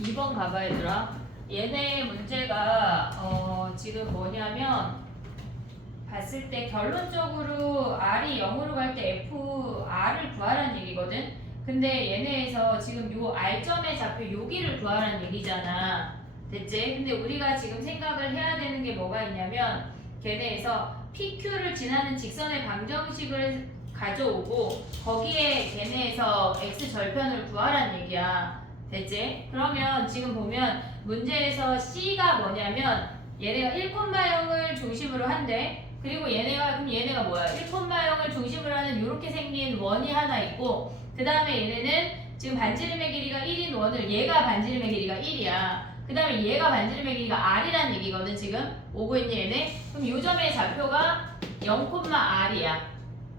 2번 가봐 얘들아. 얘네 문제가 지금 뭐냐면 봤을 때 결론적으로 R이 0으로 갈 때 FR을 구하라는 얘기거든. 근데 얘네에서 지금 요 R점의 좌표 여기를 구하라는 얘기잖아. 됐지? 근데 우리가 지금 생각을 해야 되는 게 뭐가 있냐면 걔네에서 PQ를 지나는 직선의 방정식을 가져오고 거기에 걔네에서 X절편을 구하라는 얘기야. 됐지? 그러면 지금 보면 문제에서 C가 뭐냐면 얘네가 1,0을 중심으로 한대. 그리고 그럼 얘네가 뭐야? 1,0을 중심으로 하는 이렇게 생긴 원이 하나 있고 그 다음에 얘네는 지금 반지름의 길이가 1인 원을 얘가 반지름의 길이가 1이야. 그 다음에 얘가 반지름의 길이가 R이라는 얘기거든 지금. 오고 있니 얘네? 그럼 요 점의 좌표가 0,R이야.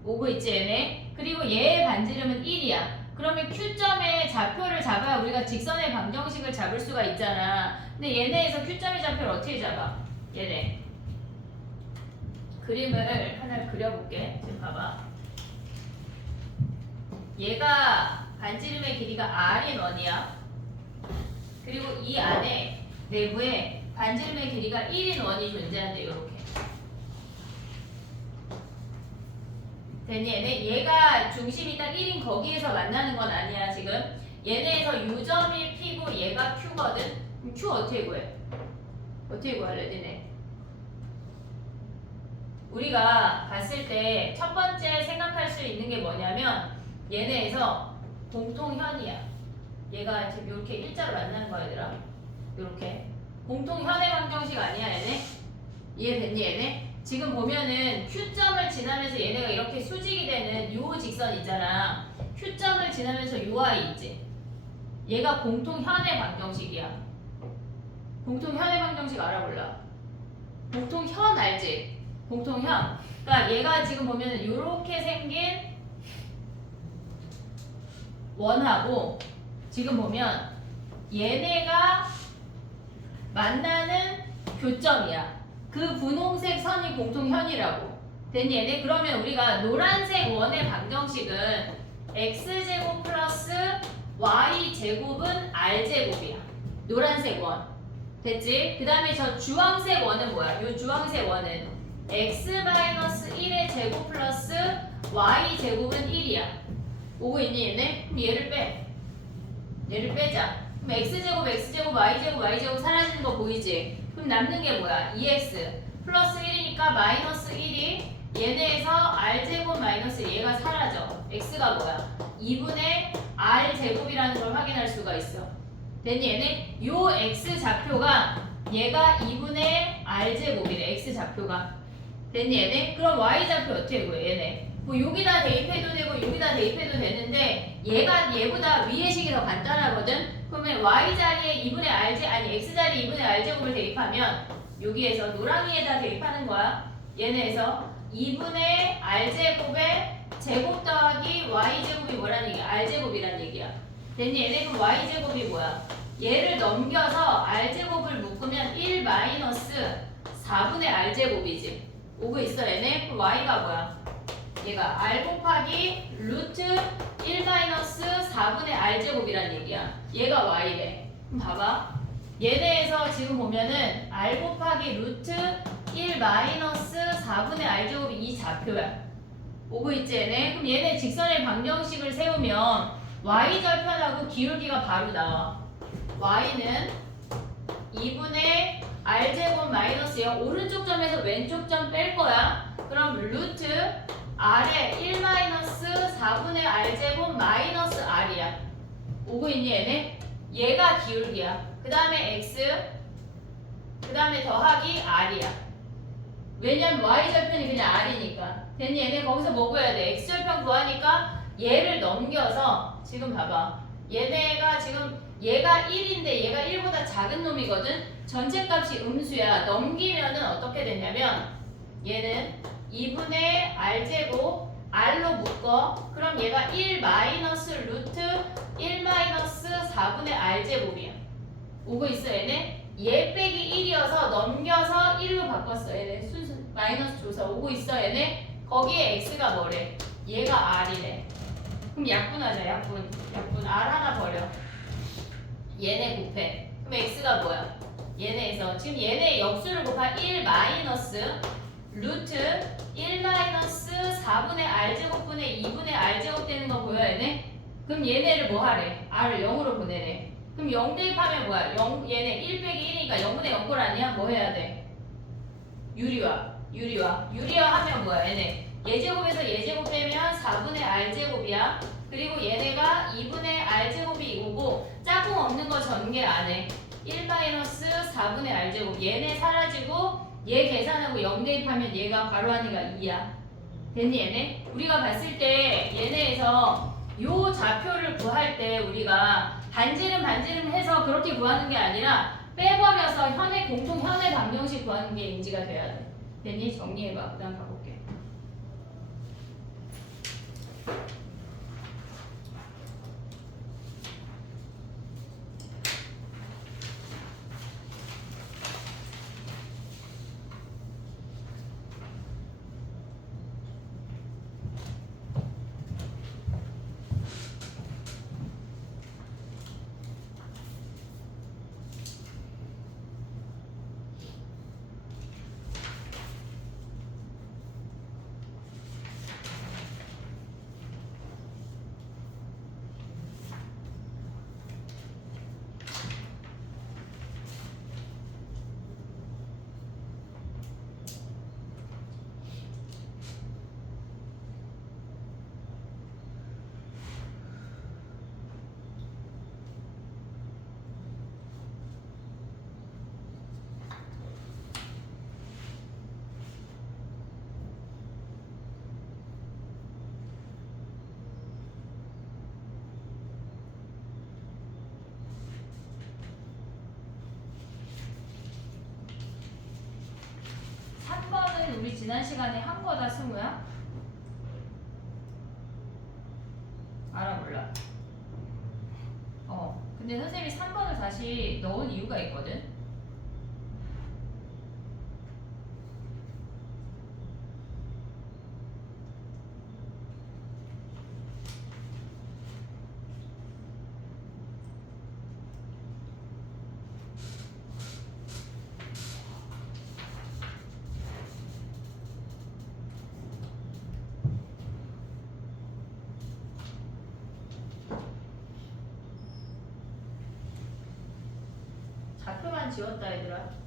오고 있지 얘네? 그리고 얘의 반지름은 1이야. 그러면 Q점의 좌표를 잡아야 우리가 직선의 방정식을 잡을 수가 있잖아. 근데 얘네에서 Q점의 좌표를 어떻게 잡아? 얘네. 그림을 하나 그려볼게. 지금 봐봐. 얘가 반지름의 길이가 R인 원이야. 그리고 이 안에 내부에 반지름의 길이가 1인 원이 존재한대. 이렇게. 됐니? 얘가 중심이 딱 1인 거기에서 만나는 건 아니야 지금. 얘네에서 요점이 P고 얘가 Q거든. 그럼 Q 어떻게 구해? 어떻게 구할래 니네? 우리가 봤을 때 첫 번째 생각할 수 있는 게 뭐냐면 얘네에서 공통현이야. 얘가 지금 이렇게 일자로 만나는 거야 얘들아. 이렇게 공통현의 방정식 아니야 얘네? 이해됐니 얘네? 지금 보면은 Q점을 지나면서 얘네가 이렇게 수직이 되는 요 직선 있잖아. Q점을 지나면서 요 아이 있지? 얘가 공통현의 방정식이야. 공통현의 방정식 알아볼라. 공통현 알지? 공통현. 그러니까 얘가 지금 보면은 요렇게 생긴 원하고 지금 보면 얘네가 만나는 교점이야. 그 분홍색 선이 공통현이라고. 됐니 얘네? 그러면 우리가 노란색 원의 방정식은 x제곱 플러스 y제곱은 r제곱이야. 노란색 원. 됐지? 그 다음에 저 주황색 원은 뭐야? 요 주황색 원은 x-1의 제곱 플러스 y제곱은 1이야. 오고 있니 얘네? 그럼 얘를 빼. 얘를 빼자. 그럼 x제곱, y제곱 사라지는 거 보이지? 그럼 남는 게 뭐야? 2x 플러스 1이니까 마이너스 1이 얘네에서 r제곱 마이너스 얘가 사라져. x가 뭐야? 2분의 r제곱이라는 걸 확인할 수가 있어. 됐니 얘네? 요 x 좌표가 얘가 2분의 r제곱이래. x 좌표가. 됐니 얘네? 그럼 y 좌표 어떻게 구해 얘네? 뭐 여기다 대입해도 되고 여기다 대입해도 되는데 얘가 얘보다 위의 식이 더 간단하거든? 그러면 y 자리에 2분의 x 자리에 2분의 r제곱을 대입하면 여기에서 노랑이에다 대입하는 거야. 얘네에서 2분의 r제곱에 제곱 더하기 y제곱이 뭐라는 얘기야? r제곱이란 얘기야. 됐니 얘네? 그럼 y제곱이 뭐야? 얘를 넘겨서 r제곱을 묶으면 1 마이너스 4분의 r제곱이지. 오고 있어 얘네? 그럼 y가 뭐야? 얘가 r 곱하기 루트 1 마이너스 4분의 r제곱이란 얘기야. 얘가 y래. 그럼 봐봐. 얘네에서 지금 보면은 r 곱하기 루트 1 마이너스 4분의 r제곱이 이 좌표야. 오고 있지 얘네? 그럼 얘네 직선의 방정식을 세우면 y절편하고 기울기가 바로 나와. y는 2분의 r제곱 마이너스 0 오른쪽 점에서 왼쪽 점 뺄 거야. 그럼 루트 r에 1 마이너스 4분의 r제곱 마이너스 r이야. 오고 있니 얘네? 얘가 기울기야. 그 다음에 x 그 다음에 더하기 r이야. 왜냐면 y절편이 그냥 r이니까. 됐니 얘네? 거기서 뭐 구해야 돼? x절편 구하니까 얘를 넘겨서 지금 봐봐. 얘네가 지금 얘가 1인데 얘가 1보다 작은 놈이거든? 전체 값이 음수야. 넘기면은 어떻게 되냐면 얘는 2분의 r제곱 r로 묶어. 그럼 얘가 1 마이너스 루트 1 마이너스 4분의 r제곱이야. 오고 있어 얘네? 얘 빼기 1이어서 넘겨서 1로 바꿨어 얘네. 순수 마이너스 줘서 오고 있어 얘네? 거기에 x가 뭐래? 얘가 r이래. 그럼 약분하자 약분. r 하나 버려. 얘네 곱해. 그럼 x가 뭐야? 얘네에서 지금 얘네 역수를 곱한 1 마이너스 루트 1 마이너스 4분의 r제곱분의 2분의 r제곱 되는 거 보여 얘네? 그럼 얘네를 뭐 하래? r을 0으로 보내래. 그럼 0 대입하면 뭐야? 0, 얘네 1 빼기 1이니까 0분의 0꼴 아니야? 뭐 해야 돼? 유리화 하면 뭐야 얘네? 예제곱에서 예제곱 빼면 4분의 r제곱이야. 그리고 얘네가 2분의 r제곱이 이거고 짝꿍 없는 거 전개 안 해. 1 마이너스 4분의 r제곱 얘네 사라지고 얘 계산하고 0 대입하면 얘가 괄호하니까 2야. 됐니 얘네? 우리가 봤을 때 얘네에서 요 좌표를 구할 때 우리가 반지름 해서 그렇게 구하는 게 아니라 빼버려서 공통 현의 방정식 구하는 게 인지가 돼야 돼. 됐니? 정리해봐. 그 다음 가볼게. 우리 지난 시간에 한 거다 승우야? 알아 몰라? 근데 선생님이 3번을 다시 넣은 이유가 있거든? 좌표만 지웠다 얘들아.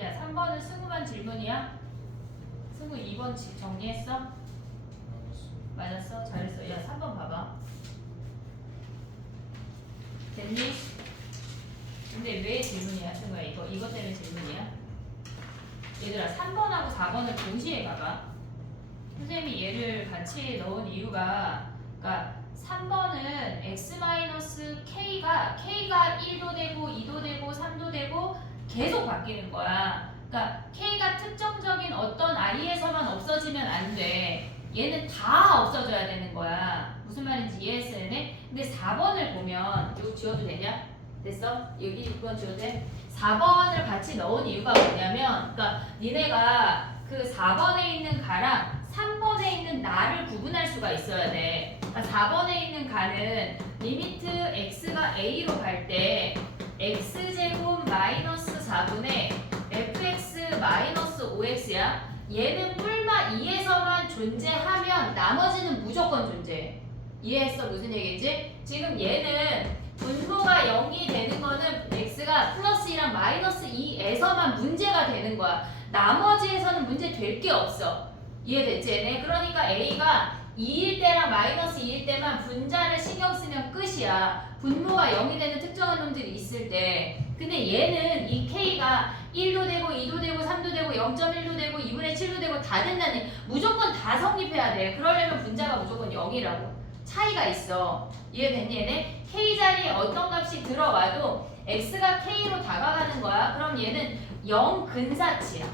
야 3번은 승우만 질문이야? 승우 2번 정리했어? 맞았어? 잘했어. 야 3번 봐봐. 됐니? 근데 왜 질문이야 승우야? 이거 때문에 질문이야? 얘들아 3번하고 4번을 동시에 봐봐. 선생님이 얘를 같이 넣은 이유가 그러니까 3번은 x-k가 1도 되고 2도 되고 3도 되고 계속 바뀌는 거야. 그러니까 K가 특정적인 어떤 i에서만 없어지면 안 돼. 얘는 다 없어져야 되는 거야. 무슨 말인지 이해했어 얘네? 근데 4번을 보면 이거 지워도 되냐? 됐어? 여기 6번 지워도 돼? 4번 같이 넣은 이유가 뭐냐면, 그러니까 니네가 그 4번에 있는 가랑 3번에 있는 나를 구분할 수가 있어야 돼. 그러니까 4번에 있는 가는 리미트 x가 a로 갈 때 x제곱 마이너스 4분의 fx 마이너스 5x야. 얘는 뿔마 2에서만 존재하면 나머지는 무조건 존재해. 이해했어? 무슨 얘기인지? 지금 얘는 분모가 0이 되는 거는 x가 플러스 2랑 마이너스 2에서만 문제가 되는 거야. 나머지에서는 문제 될 게 없어. 이해됐지? 얘네? 그러니까 a가 2일 때랑 마이너스 2일 때만 분자를 신경 쓰면 끝이야. 분모가 0이 되는 특정한 놈들이 있을 때. 근데 얘는 이 k가 1도 되고 2도 되고 3도 되고 0.1도 되고 2분의 7도 되고 다 된다니 무조건 다 성립해야 돼. 그러려면 분자가 무조건 0이라고. 차이가 있어. 이해됐니 얘네? k 자리에 어떤 값이 들어와도 x가 k로 다가가는 거야. 그럼 얘는 0 근사치야.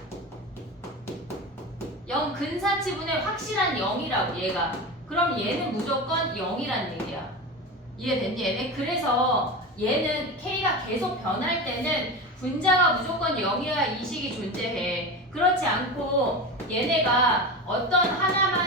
0 근사치분의 확실한 0이라고 얘가. 그럼 얘는 무조건 0이란 얘기야. 이해됐니 얘네? 그래서 얘는 k가 계속 변할 때는 분자가 무조건 0이어야 이 식이 존재해. 그렇지 않고 얘네가 어떤 하나나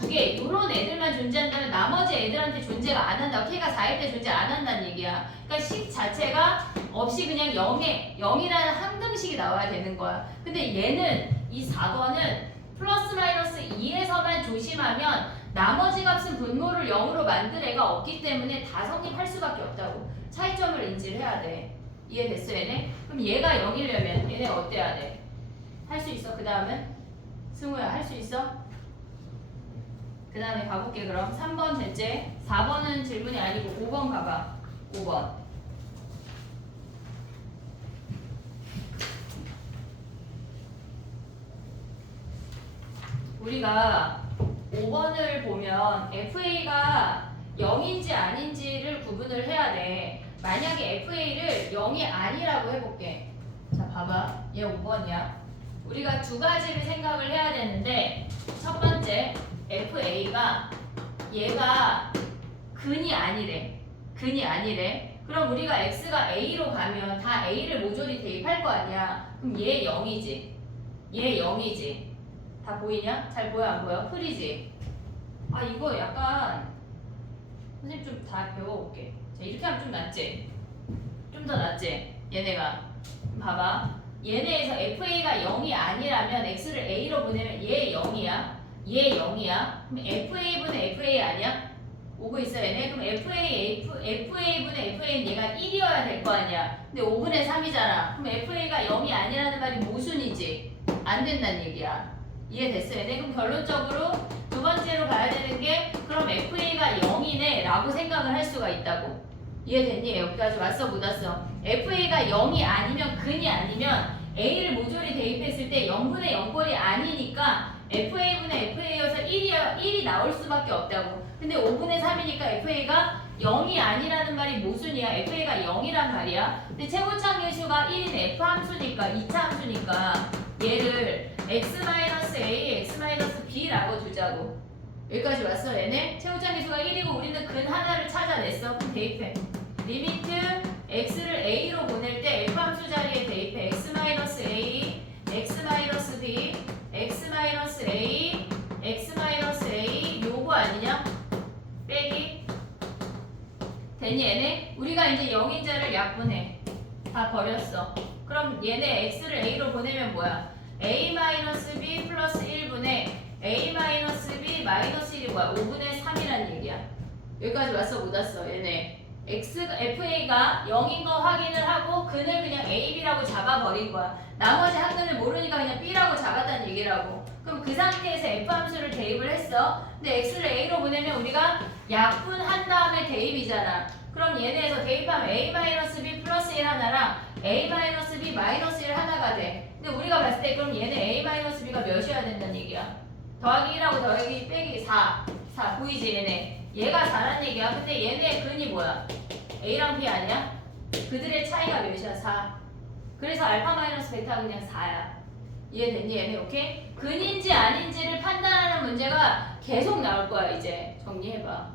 두 개 이런 애들만 존재한다면 나머지 애들한테 존재가 안 한다고. k가 4일 때 존재 안 한다는 얘기야. 그러니까 식 자체가 없이 그냥 0이라는 항등식이 나와야 되는 거야. 근데 얘는 이 4번은 플러스 마이너스 2에서만 조심하면 나머지 값은 분모를 0으로 만들 애가 없기 때문에 다 성립할 수밖에 없다고. 차이점을 인지를 해야 돼. 이해됐어 얘네? 그럼 얘가 0이려면 얘네 어때야 돼? 할 수 있어? 그 다음은? 승우야 할 수 있어? 그 다음에 가볼게. 그럼 3번 됐지? 4번은 질문이 아니고 5번 가봐. 5번. 우리가 5번을 보면 FA가 0인지 아닌지를 구분을 해야 돼. 만약에 FA를 0이 아니라고 해볼게. 자 봐봐. 얘 5번이야. 우리가 두 가지를 생각을 해야 되는데 첫 번째 FA가 얘가 근이 아니래. 근이 아니래. 그럼 우리가 X가 A로 가면 다 A를 모조리 대입할 거 아니야. 그럼 얘 0이지. 얘 0이지. 다 보이냐? 잘 보여 안 보여? 흐리지? 아 이거 약간 선생님 좀 다 배워올게. 자 이렇게 하면 좀 낫지? 좀 더 낫지? 얘네가 봐봐. 얘네에서 FA가 0이 아니라면 X를 A로 보내면 얘 0이야. 얘 0이야. 그럼 FA분의 FA 아니야? 오고 있어 얘네? 그럼 FA분의 FA는 얘가 1이어야 될 거 아니야. 근데 5분의 3이잖아. 그럼 FA가 0이 아니라는 말이 모순이지. 안 된다는 얘기야. 이해됐어 얘네? 그럼 결론적으로 두 번째로 봐야 되는 게 그럼 FA가 0이네 라고 생각을 할 수가 있다고. 이해됐니? 여기까지 왔어 못 왔어? FA가 0이 아니면 근이 아니면 A를 모조리 대입했을 때 0분의 0꼴이 아니니까 FA분의 FA여서 1이 나올 수밖에 없다고. 근데 5분의 3이니까 FA가 0이 아니라는 말이 모순이야. FA가 0이란 말이야. 근데 최고차 계수가 1인 F 함수니까 2차 함수니까 얘를 x-a, x-b라고 두자고. 여기까지 왔어 얘네? 최고차 계수가 1이고 우리는 근 하나를 찾아냈어. 그럼 대입해. 리미트 x를 a로 보낼 때 f 함수 자리에 대입해. x-a, x-b, x-a, x-a 요거 아니냐? 빼기 됐니 얘네? 우리가 이제 0인자를 약분해. 다 버렸어. 그럼 얘네 x를 a로 보내면 뭐야? a-b 플러스 1분의 a-b 마이너스 1이 뭐야? 5분의 3이란 얘기야. 여기까지 왔어 못 왔어 얘네? FA가 0인 거 확인을 하고 근을 그냥 A, B라고 잡아버린 거야. 나머지 한 근을 모르니까 그냥 B라고 잡았다는 얘기라고. 그럼 그 상태에서 F 함수를 대입을 했어. 근데 X를 A로 보내면 우리가 약분한 다음에 대입이잖아. 그럼 얘네에서 대입하면 A-B 플러스 1 하나랑 A-B 마이너스 1 하나가 돼. 근데 우리가 봤을 때 그럼 얘네 A-B가 몇이어야 된다는 얘기야? 더하기 1하고 더하기 빼기 4 보이지 얘네? 얘가 4란 얘기야. 근데 얘네 근이 뭐야? A랑 B 아니야? 그들의 차이가 몇이야? 4. 그래서 알파 마이너스 베타가 그냥 4야. 이해됐니 얘네? 오케이? 근인지 아닌지를 판단하는 문제가 계속 나올 거야 이제. 정리해봐.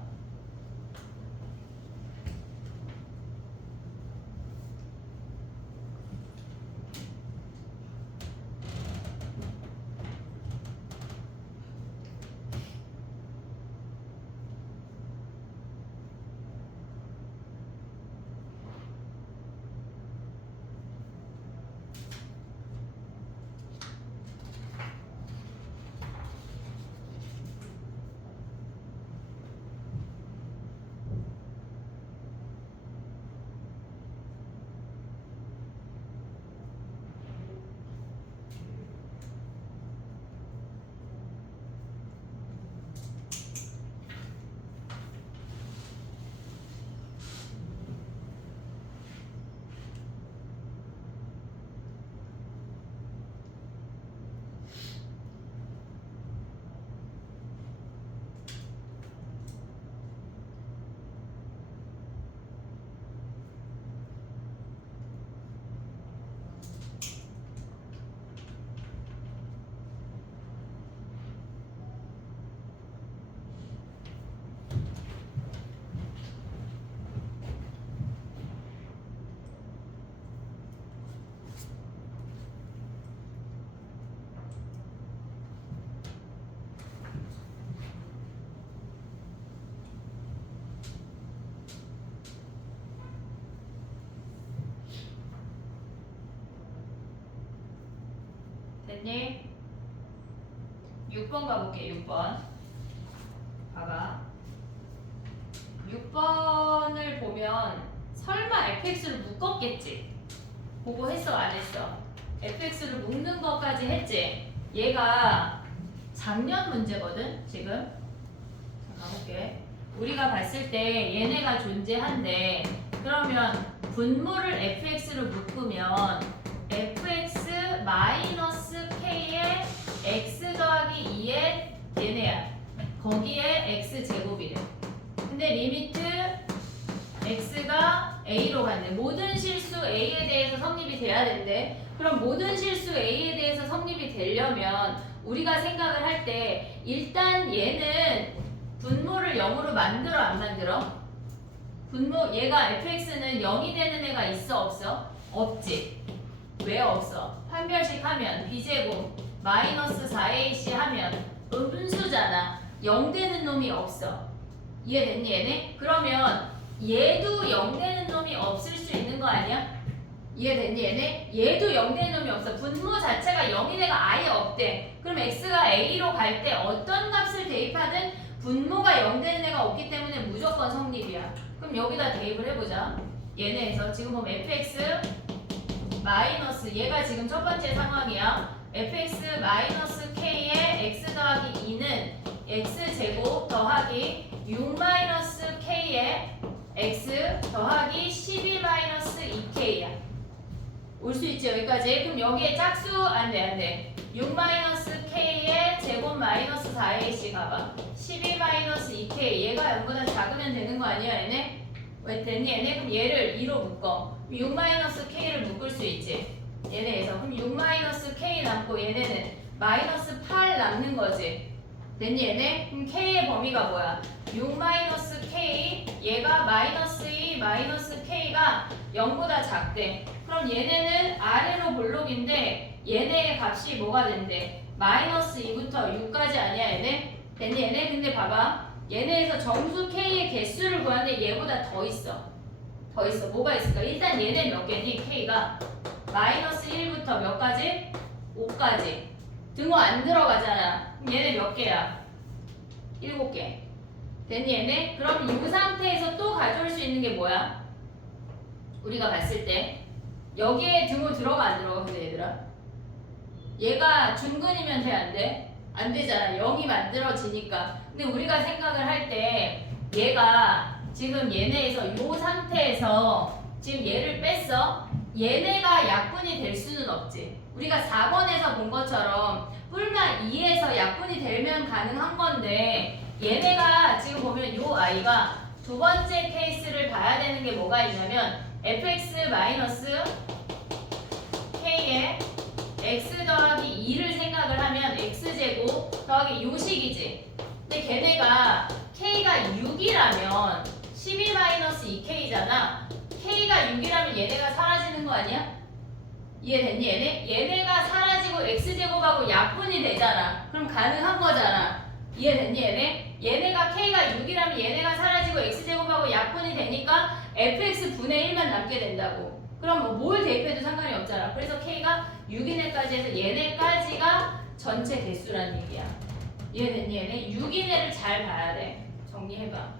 됐니? 6번 가볼게. 6번 봐봐. 6번을 보면 설마 fx를 묶었겠지? 보고 했어 안 했어? fx를 묶는 것까지 했지? 얘가 작년 문제거든 지금. 자, 가볼게. 우리가 봤을 때 얘네가 존재한데 그러면 분모를 fx로 묶으면 fx 마이너스 k에 x 더하기 2에 얘네야. 거기에 x제곱이래. 근데 리미트 x가 a로 갔네. 모든 실수 a에 대해서 성립이 돼야 된대. 그럼 모든 실수 a에 대해서 성립이 되려면 우리가 생각을 할 때 일단 얘는 분모를 0으로 만들어 안 만들어? 분모 얘가 fx는 0이 되는 애가 있어 없어? 없지. 왜 없어? 판별식 하면 b제곱 마이너스 4ac 하면 음수잖아. 0 되는 놈이 없어. 이해됐니 얘네? 그러면 얘도 0 되는 놈이 없을 수 있는 거 아니야? 이해됐니 얘네? 얘도 0 되는 놈이 없어. 분모 자체가 0인 애가 아예 없대. 그럼 x가 a로 갈 때 어떤 값을 대입하든 분모가 0 되는 애가 없기 때문에 무조건 성립이야. 그럼 여기다 대입을 해보자. 얘네에서 지금 보면 fx 마이너스 얘가 지금 첫 번째 상황이야. fx 마이너스 k에 x 더하기 2는 x제곱 더하기 6 마이너스 k에 x 더하기 12 마이너스 2k야. 올 수 있지 여기까지. 그럼 여기에 짝수 안돼 6 마이너스 k에 제곱 마이너스 4ac 가봐. 12 마이너스 2k 얘가 0보다 작으면 되는 거 아니야 얘네? 왜 됐니 얘네? 그럼 얘를 2로 묶어. 6 마이너스 k를 묶을 수 있지 얘네에서. 그럼 6 마이너스 k 남고 얘네는 마이너스 8 남는 거지. 됐니 얘네? 그럼 k의 범위가 뭐야? 6 마이너스 k 얘가 마이너스 2 마이너스 k가 0보다 작대. 그럼 얘네는 아래로 볼록인데 얘네의 값이 뭐가 된대? 마이너스 2부터 6까지 아니야 얘네? 됐니 얘네? 근데 봐봐 얘네에서 정수 k의 개수를 구하는데 얘보다 더 있어. 뭐가 있을까? 일단 얘네 몇 개니? k가 마이너스 1부터 몇 가지? 5까지. 등호 안 들어가잖아. 그럼 얘네 몇 개야? 7개. 됐니 얘네? 그럼 이 상태에서 또 가져올 수 있는 게 뭐야? 우리가 봤을 때 여기에 등호 들어가 안 들어가? 근데 얘들아 얘가 중근이면 돼 안 돼? 안 되잖아. 0이 만들어지니까. 근데 우리가 생각을 할 때 얘가 지금 얘네에서 이 상태에서 지금 얘를 뺐어. 얘네가 약분이 될 수는 없지. 우리가 4번에서 본 것처럼 뿔마 2에서 약분이 되면 가능한 건데 얘네가 지금 보면 이 아이가 두 번째 케이스를 봐야 되는 게 뭐가 있냐면 fx 마이너스 k에 x 더하기 2를 생각을 하면 x제곱 더하기 요식이지. 근데 걔네가 k가 6이라면 12 마이너스 2k잖아. k가 6이라면 얘네가 사라지는 거 아니야? 이해됐니 얘네? 얘네가 사라지고 x제곱하고 약분이 되잖아. 그럼 가능한 거잖아. 이해됐니 얘네? 얘네가 k가 6이라면 얘네가 사라지고 x제곱하고 약분이 되니까 fx 분의 1만 남게 된다고. 그럼 뭐 뭘 대입해도 상관이 없잖아. 그래서 k가 6인 애까지 해서 얘네까지가 전체 개수라는 얘기야. 이해됐니 얘네? 6인 애를 잘 봐야 돼. 정리해봐.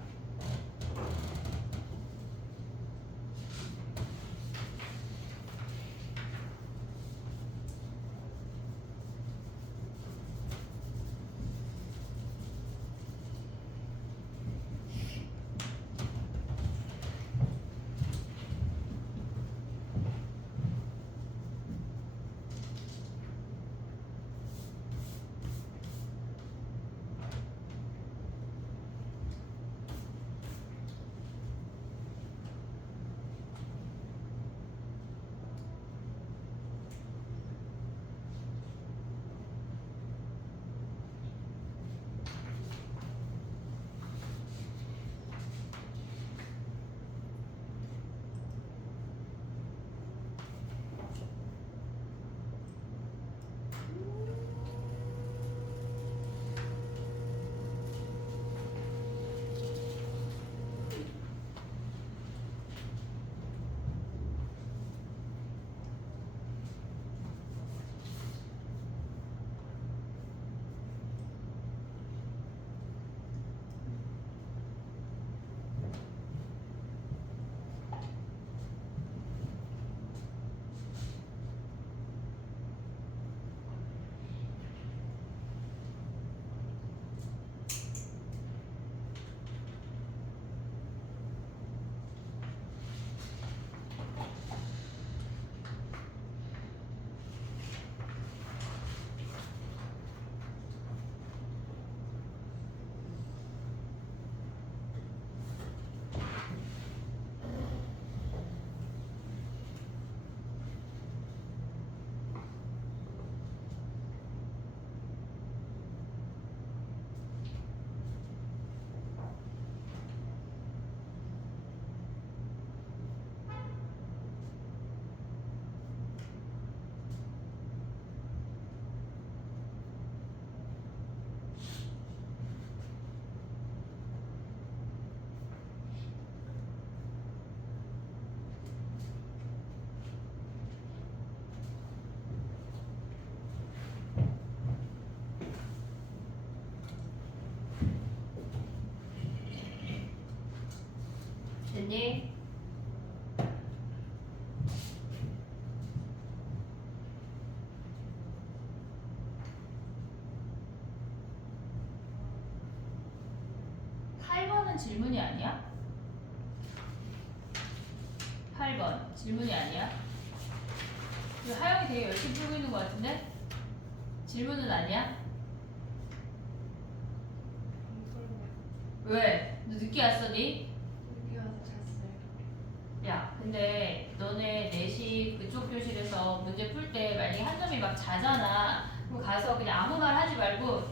질문이 아니야? 8번 질문이 아니야? 하영이 되게 열심히 풀고 있는 것 같은데? 질문은 아니야? 왜? 너 늦게 왔어, 니? 늦게 와서 잤어요. 야, 근데 너네 4시 그쪽 교실에서 문제 풀 때 만약에 한 놈이 막 자잖아. 그럼 가서 그냥 아무 말 하지 말고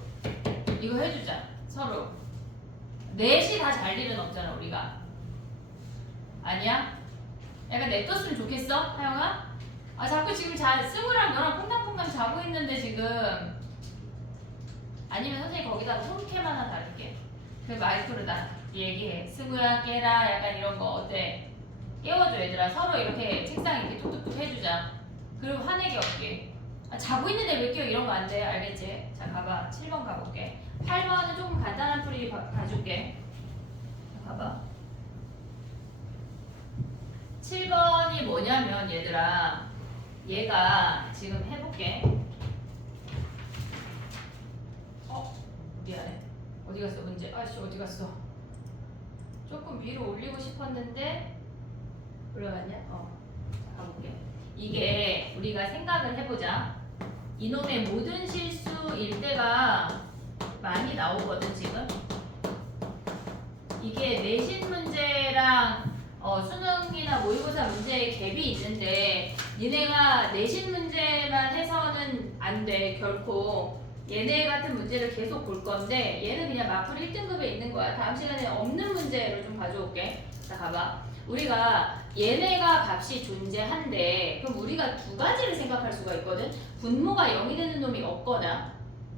이거 해주자. 서로. 4시 다 잘 일은 없잖아, 우리가. 아니야? 약간 냅뒀으면 좋겠어, 하영아? 아, 자꾸 지금 승우랑 너랑 퐁당퐁당 자고 있는데 지금. 아니면 선생님 거기다가 홈캠 하나 달을게. 그 마이크로 다 얘기해. 승우야 깨라 약간 이런 거 어때? 깨워줘 얘들아. 서로 이렇게 책상 이렇게 톡톡톡 해주자. 그리고 화내기 없게. 아, 자고 있는데 왜 깨워? 이런 거 안 돼. 알겠지? 자 가봐. 7번 가볼게. 8번은 조금 간단한 풀이 봐줄게. 자, 가봐. 7번이 뭐냐면 얘들아 얘가 지금 해볼게. 미안해. 어디 갔어 문제? 아씨 어디 갔어? 조금 위로 올리고 싶었는데 올라갔냐? 자, 가볼게. 이게 우리가 생각을 해보자. 이놈의 모든 실수일 때가 많이 나오거든 지금. 이게 내신 문제랑 수능이나 모의고사 문제에 갭이 있는데 니네가 내신 문제만 해서는 안 돼 결코. 얘네 같은 문제를 계속 볼 건데 얘는 그냥 마플 1등급에 있는 거야. 다음 시간에 없는 문제를 좀 가져올게. 자 가봐. 우리가 얘네가 값이 존재한데 그럼 우리가 두 가지를 생각할 수가 있거든. 분모가 0이 되는 놈이 없거나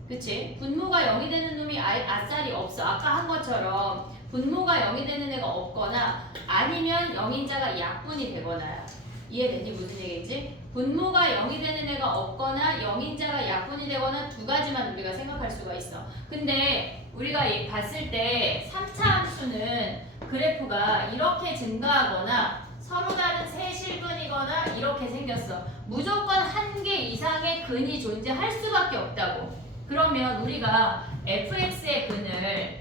그치? 분모가 0이 되는 놈이 아싸리 없어. 아까 한 것처럼 분모가 0이 되는 애가 없거나 아니면 0인자가 약분이 되거나. 이해되니? 무슨 얘기인지? 분모가 0이 되는 애가 없거나 0인자가 약분이 되거나 두 가지만 우리가 생각할 수가 있어. 근데 우리가 봤을 때 3차 함수는 그래프가 이렇게 증가하거나 서로 다른 세실근이거나 이렇게 생겼어. 무조건 한 개 이상의 근이 존재할 수밖에 없다고. 그러면 우리가 fx의 근을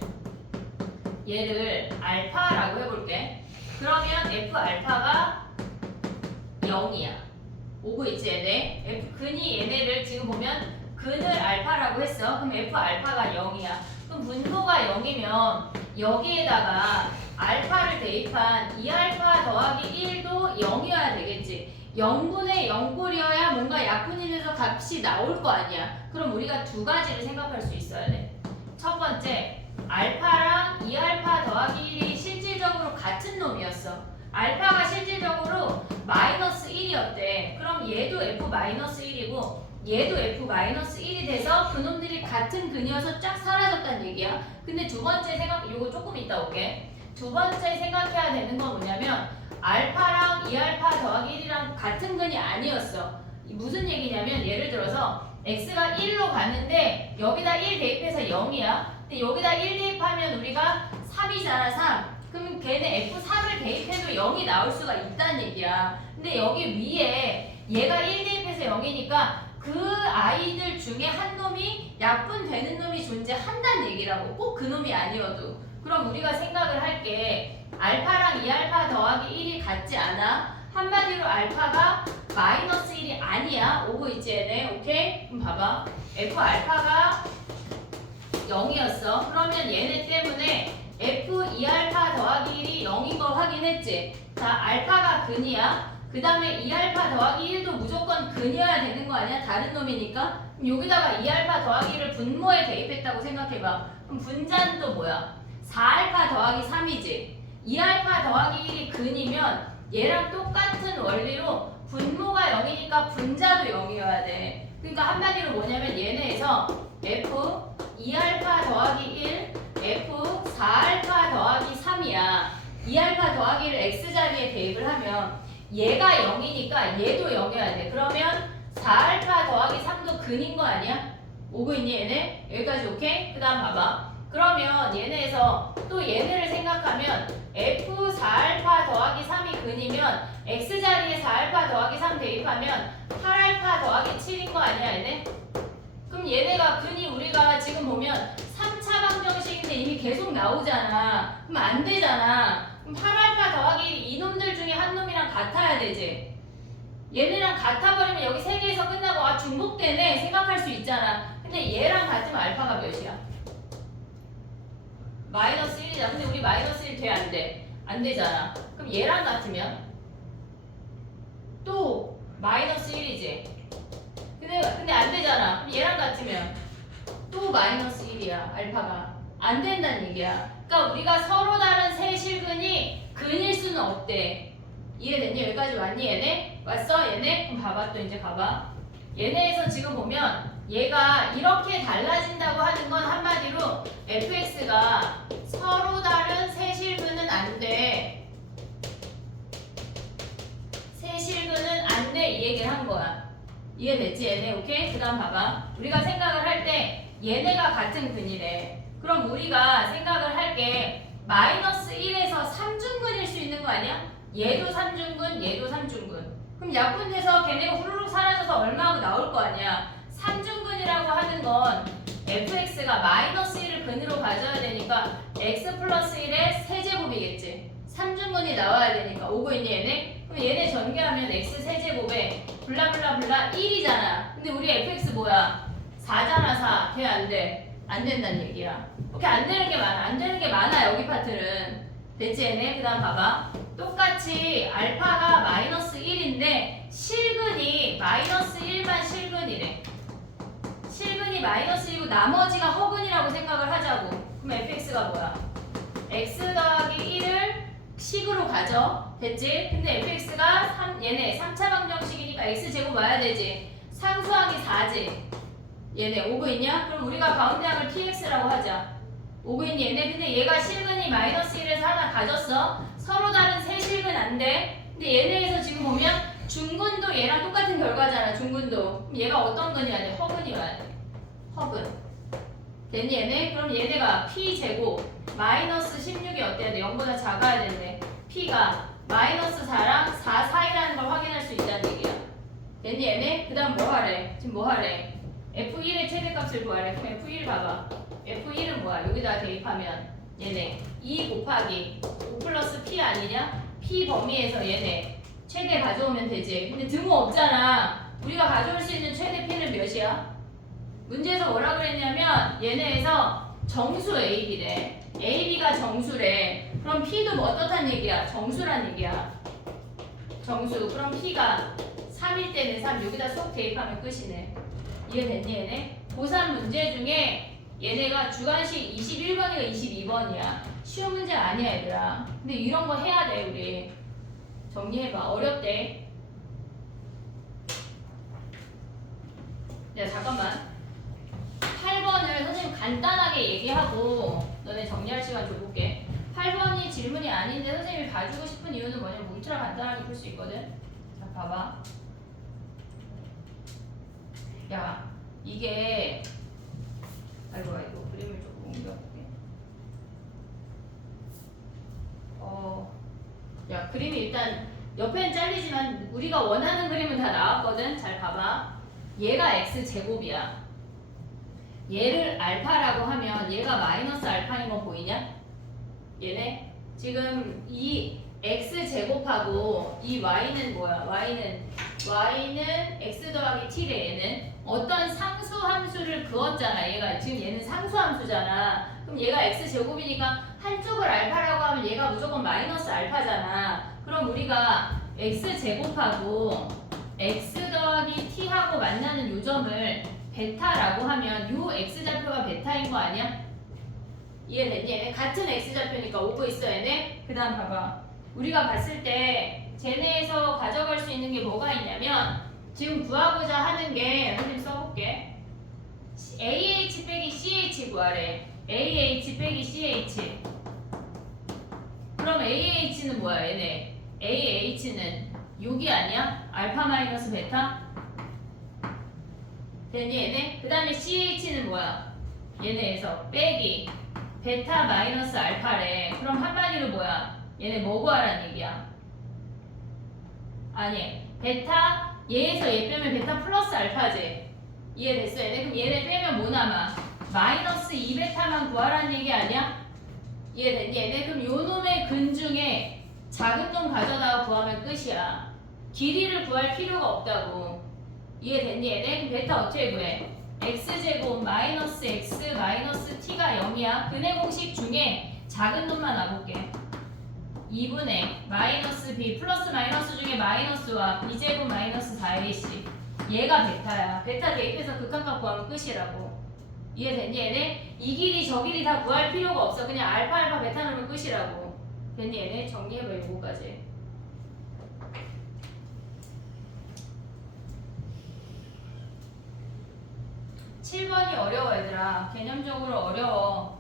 얘를 알파라고 해볼게. 그러면 f 알파가 0이야. 오고 있지 얘네? 근이 얘네를 지금 보면 근을 알파라고 했어. 그럼 f 알파가 0이야. 그럼 분모가 0이면 여기에다가 알파를 대입한 2알파 더하기 1도 0이어야 되겠지. 0분의 0꼴이어야 뭔가 약분이 돼서 값이 나올 거 아니야. 그럼 우리가 두 가지를 생각할 수 있어야 돼. 첫 번째, 알파랑 2알파 더하기 1이 실질적으로 같은 놈이었어. 알파가 실질적으로 마이너스 1이었대. 그럼 얘도 f-1이고 얘도 f-1이 돼서 그놈들이 같은 근이어서 쫙 사라졌다는 얘기야. 근데 두 번째 요거 조금 이따 올게. 두 번째 생각해야 되는 건 뭐냐면 알파랑 2알파 더하기 1이랑 같은 근이 아니었어. 무슨 얘기냐면 예를 들어서 x가 1로 가는데 여기다 1 대입해서 0이야. 근데 여기다 1 대입하면 우리가 3이잖아 3. 그럼 걔네 f3을 대입해도 0이 나올 수가 있다는 얘기야. 근데 여기 위에 얘가 1 대입해서 0이니까 그 아이들 중에 한 놈이 약분되는 놈이 존재한다는 얘기라고. 꼭 그 놈이 아니어도. 그럼 우리가 생각을 할게. 알파랑 2알파 더하기 1이 같지 않아? 한마디로 알파가 마이너스 1이 아니야. 오고 있지 얘네. 오케이? 그럼 봐봐. f 알파가 0이었어. 그러면 얘네 때문에 f 2알파 더하기 1이 0인 거 확인했지? 자, 알파가 근이야. 그 다음에 2알파 더하기 1도 무조건 근이어야 되는 거 아니야? 다른 놈이니까? 그럼 여기다가 2알파 더하기 1을 분모에 대입했다고 생각해봐. 그럼 분자는 또 뭐야? 4알파 더하기 3이지? 2알파 더하기 1이 근이면 얘랑 똑같은 원리로 분모가 0이니까 분자도 0이어야 돼. 그러니까 한마디로 뭐냐면 얘네에서 f 2알파 더하기 1, f 4알파 더하기 3이야. 2알파 더하기 1을 x자리에 대입을 하면 얘가 0이니까 얘도 0이어야 돼. 그러면 4알파 더하기 3도 근인 거 아니야? 오고 있니 얘네? 여기까지 오케이? 그 다음 봐봐. 그러면 얘네에서 또 얘네를 생각하면 f 4알파 더하기 3이 근이면 x자리에 4알파 더하기 3 대입하면 8알파 더하기 7인 거 아니야 얘네? 그럼 얘네가 근이 우리가 지금 보면 3차 3차 방정식인데 이미 계속 나오잖아. 그럼 안 되잖아. 그럼 8알파 더하기 이놈들 중에 한 놈이랑 같아야 되지. 얘네랑 같아버리면 여기 세 개에서 끝나고 아 중복되네 생각할 수 있잖아. 근데 얘랑 같으면 알파가 몇이야? 마이너스 1이다. 근데 우리 마이너스 1 돼? 안 돼? 안 되잖아. 그럼 얘랑 같으면 또 마이너스 1이지. 근데 안 되잖아. 그럼 얘랑 같으면 또 마이너스 1이야. 알파가. 안 된다는 얘기야. 그러니까 우리가 서로 다른 세 실근이 근일 수는 없대. 이해됐니? 여기까지 왔니 얘네? 왔어 얘네? 그럼 봐봐 또 이제 가봐. 얘네에서 지금 보면 얘가 이렇게 달라진다고 하는 건 한마디로 fx가 서로 다른 세 실근은 안 돼. 세 실근은 안 돼 이 얘기를 한 거야. 이해됐지 얘네? 오케이? 그 다음 봐봐. 우리가 생각을 할 때 얘네가 같은 근이래. 그럼 우리가 생각을 할게 마이너스 1에서 3중근일 수 있는 거 아니야? 얘도 3중근, 얘도 3중근. 그럼 약분돼서 걔네가 후루룩 사라져서 얼마하고 나올 거 아니야? 3중근이라고 하는 건 fx가 마이너스 1을 근으로 가져야 되니까 x 플러스 1의 세제곱이겠지. 3중근이 나와야 되니까. 오고 있니 얘네? 그럼 얘네 전개하면 x 세제곱에 블라블라블라 1이잖아. 근데 우리 fx 뭐야? 4잖아 4. 걔 안 돼. 안 된다는 얘기야. 오케이 안 되는 게 많아. 안 되는 게 많아 여기 파트는. 됐지 얘네? 그 다음 봐봐. 똑같이 알파가 마이너스 1인데 실근이 마이너스 1만 실근이래. 실근이 마이너스 1이고 나머지가 허근이라고 생각을 하자고. 그럼 fx가 뭐야? x 더하기 1을 식으로 가져. 됐지? 근데 fx가 얘네 3차 방정식이니까 x제곱 와야 되지. 상수항이 4지. 얘네 오고 있냐? 그럼 우리가 가운데 항을 tx라고 하자. 오고 있니 얘네? 근데 얘가 실근이 마이너스 1에서 하나 가졌어. 서로 다른 세 실근 안 돼. 근데 얘네에서 지금 보면 중근도 얘랑 똑같은 결과잖아. 중근도. 그럼 얘가 어떤 근이야 돼? 허근이 와야 돼. 허근. 됐니 얘네? 그럼 얘네가 p제곱 마이너스 16이 어때야 돼? 0보다 작아야 되는데 p가 마이너스 4랑 4 사이라는 걸 확인할 수 있다는 얘기야. 됐니 얘네? 그 다음 뭐 하래? 지금 뭐 하래? f1의 최대값을 구하래. 그럼 f1 봐봐. f1은 뭐야? 여기다 대입하면 얘네 2 곱하기 5 플러스 p 아니냐? p 범위에서 얘네 최대 가져오면 되지. 근데 등호 없잖아. 우리가 가져올 수 있는 최대 p는 몇이야? 문제에서 뭐라 그랬냐면 얘네에서 정수 ab래. ab가 정수래. 그럼 p도 뭐 어떻단 얘기야? 정수란 얘기야. 정수. 그럼 p가 3일 때는 3 여기다 쏙 대입하면 끝이네. 이해됐니 얘네? 고3 문제 중에 얘네가 주관식 21번이가 22번이야. 쉬운 문제 아니야 얘들아. 근데 이런 거 해야 돼 우리. 정리해봐. 어렵대. 야 잠깐만. 8번을 선생님 간단하게 얘기하고 너네 정리할 시간 줘볼게. 8번이 질문이 아닌데 선생님이 봐주고 싶은 이유는 뭐냐면 울트라 간단하게 풀 수 있거든. 자 봐봐. 야 이게 아이고 그림을 조금 옮겨볼게. 야 그림이 일단 옆에는 잘리지만 우리가 원하는 그림은 다 나왔거든. 잘 봐봐. 얘가 x제곱이야. 얘를 알파라고 하면 얘가 마이너스 알파인 거 보이냐? 얘네 지금 이 x제곱하고 이 y는 뭐야? y는 x 더하기 t래. 얘는 어떤 상수함수를 그었잖아. 얘가 지금 얘는 상수함수잖아. 그럼 얘가 x제곱이니까 한쪽을 알파라고 하면 얘가 무조건 마이너스 알파잖아. 그럼 우리가 x제곱하고 x 더하기 t하고 만나는 요점을 베타라고 하면 요 x좌표가 베타인 거 아니야? 이해됐니? 얘네 같은 x좌표니까 오고 있어 얘네? 그 다음 봐봐. 우리가 봤을 때 쟤네에서 가져갈 수 있는 게 뭐가 있냐면 지금 구하고자 하는 게 선생님 써볼게. AH 빼기 CH 구하래. AH 빼기 CH. 그럼 AH는 뭐야 얘네? AH는 6이 아니야? 알파 마이너스 베타? 됐니 얘네? 그 다음에 CH는 뭐야? 얘네에서 빼기 베타 마이너스 알파래. 그럼 한마디로 뭐야? 얘네 뭐 구하라는 얘기야? 아니 얘에서 얘 빼면 베타 플러스 알파지. 이해됐어 얘네? 그럼 얘네 빼면 뭐 남아? 마이너스 2베타만 구하라는 얘기 아니야? 이해됐니? 얘네 그럼 요 놈의 근 중에 작은 놈 가져다가 구하면 끝이야. 길이를 구할 필요가 없다고. 이해됐니? 얘네 그럼 베타 어떻게 구해? x제곱 마이너스 x 마이너스 t가 0이야. 근의 공식 중에 작은 놈만 놔볼게. 2분의 마이너스 b 플러스 마이너스 중에 마이너스와 b제곱 마이너스 4ac 얘가 베타야. 베타 대입해서 극한값 구하면 끝이라고. 이해됐니? 얘네 이 길이 저 길이 다 구할 필요가 없어. 그냥 알파 알파 베타 넣으면 끝이라고. 됐니? 얘네 정리해봐. 요거까지. 7번이 어려워 얘들아. 개념적으로 어려워.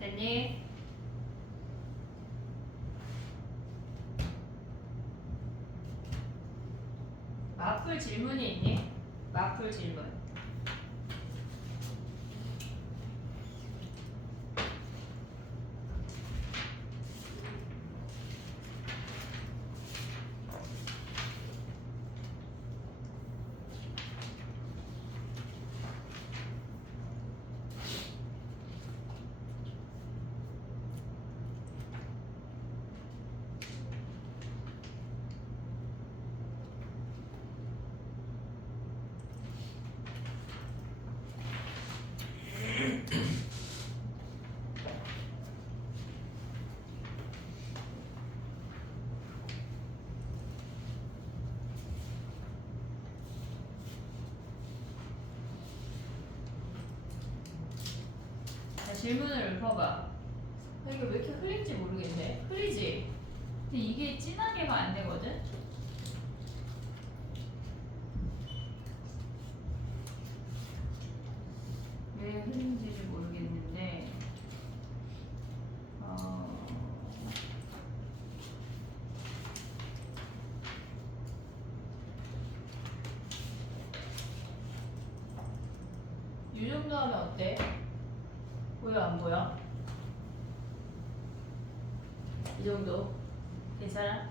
됐니? 마풀 질문이 있니? 마풀 질문. 질문을 읊어봐. 이게 왜 이렇게 흐린지 모르겠네. 흐리지? 근데 이게 진하게가 안 되거든? 왜 흐린지를 모르겠는데, 이 정도 하면 어때? 보여, 안 보여? 이 정도? 괜찮아?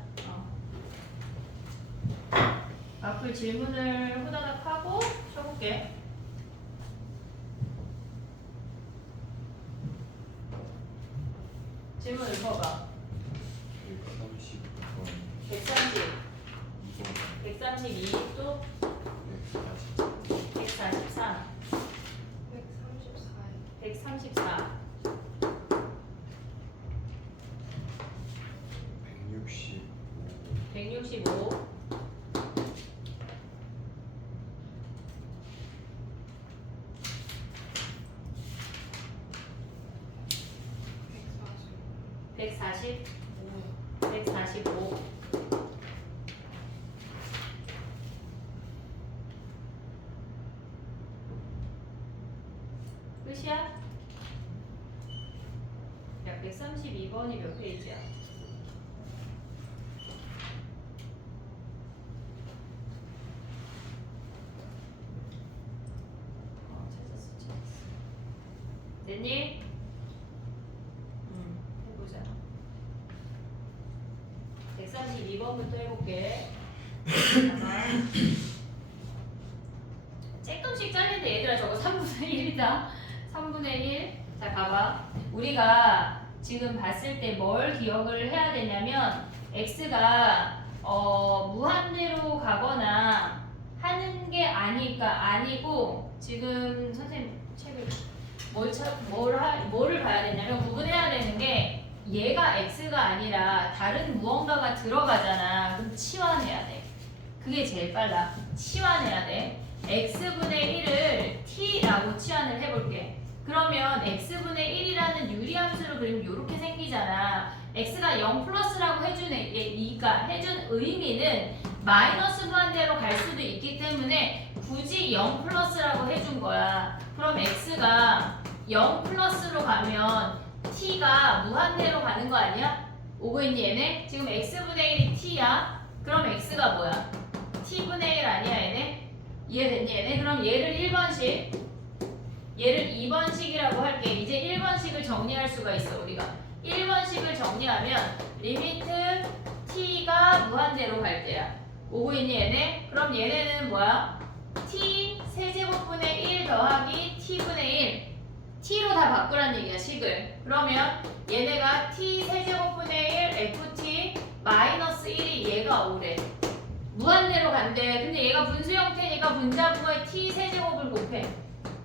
앞을 질문을 후다닥 하고 쳐볼게. 질문 읽어봐. 130, 132, 또 143, 134, 165, 140, 145, 끝이야? 야, 132번이 몇 페이지야? 찾았어. 됐니? 해보자. 132번부터 해볼게. 잠깐만. 조금씩 잘리는데 얘들아 저거 3분의 1이다. 3분의 1. 자, 봐봐. 우리가 지금 봤을 때 뭘 기억을 해야 되냐면 x가 무한대로 가거나 하는 게 아니고 지금 선생님 책을 뭐를 봐야 되냐면 구분해야 되는 게 얘가 x가 아니라 다른 무언가가 들어가잖아. 그럼 치환해야 돼. 그게 제일 빨라. 치환해야 돼. x분의 1을 t라고 치환을 해볼게. 그러면 x분의 1이라는 유리함수를 그리면 이렇게 생기잖아. x가 0 플러스라고 해준 의미는 마이너스 무한대로 갈 수도 있기 때문에 굳이 0 플러스라고 해준 거야. 그럼 x가 0 플러스로 가면 t가 무한대로 가는 거 아니야? 오고 있니 얘네? 지금 x분의 1이 t야. 그럼 x가 뭐야? t분의 1 아니야 얘네? 이해됐니 얘네? 그럼 얘를 1번씩 얘를 2번식이라고 할게. 이제 1번식을 정리할 수가 있어 우리가. 1번식을 정리하면 리미트 t가 무한대로 갈 때야. 오고 있니 얘네? 그럼 얘네는 뭐야? t 세제곱분의 1 더하기 t분의 1 t로 다 바꾸란 얘기야 식을. 그러면 얘네가 t 세제곱분의 1 ft 마이너스 1이 얘가 5래. 무한대로 간대. 근데 얘가 분수 형태니까 분자분모에 t 세제곱을 곱해.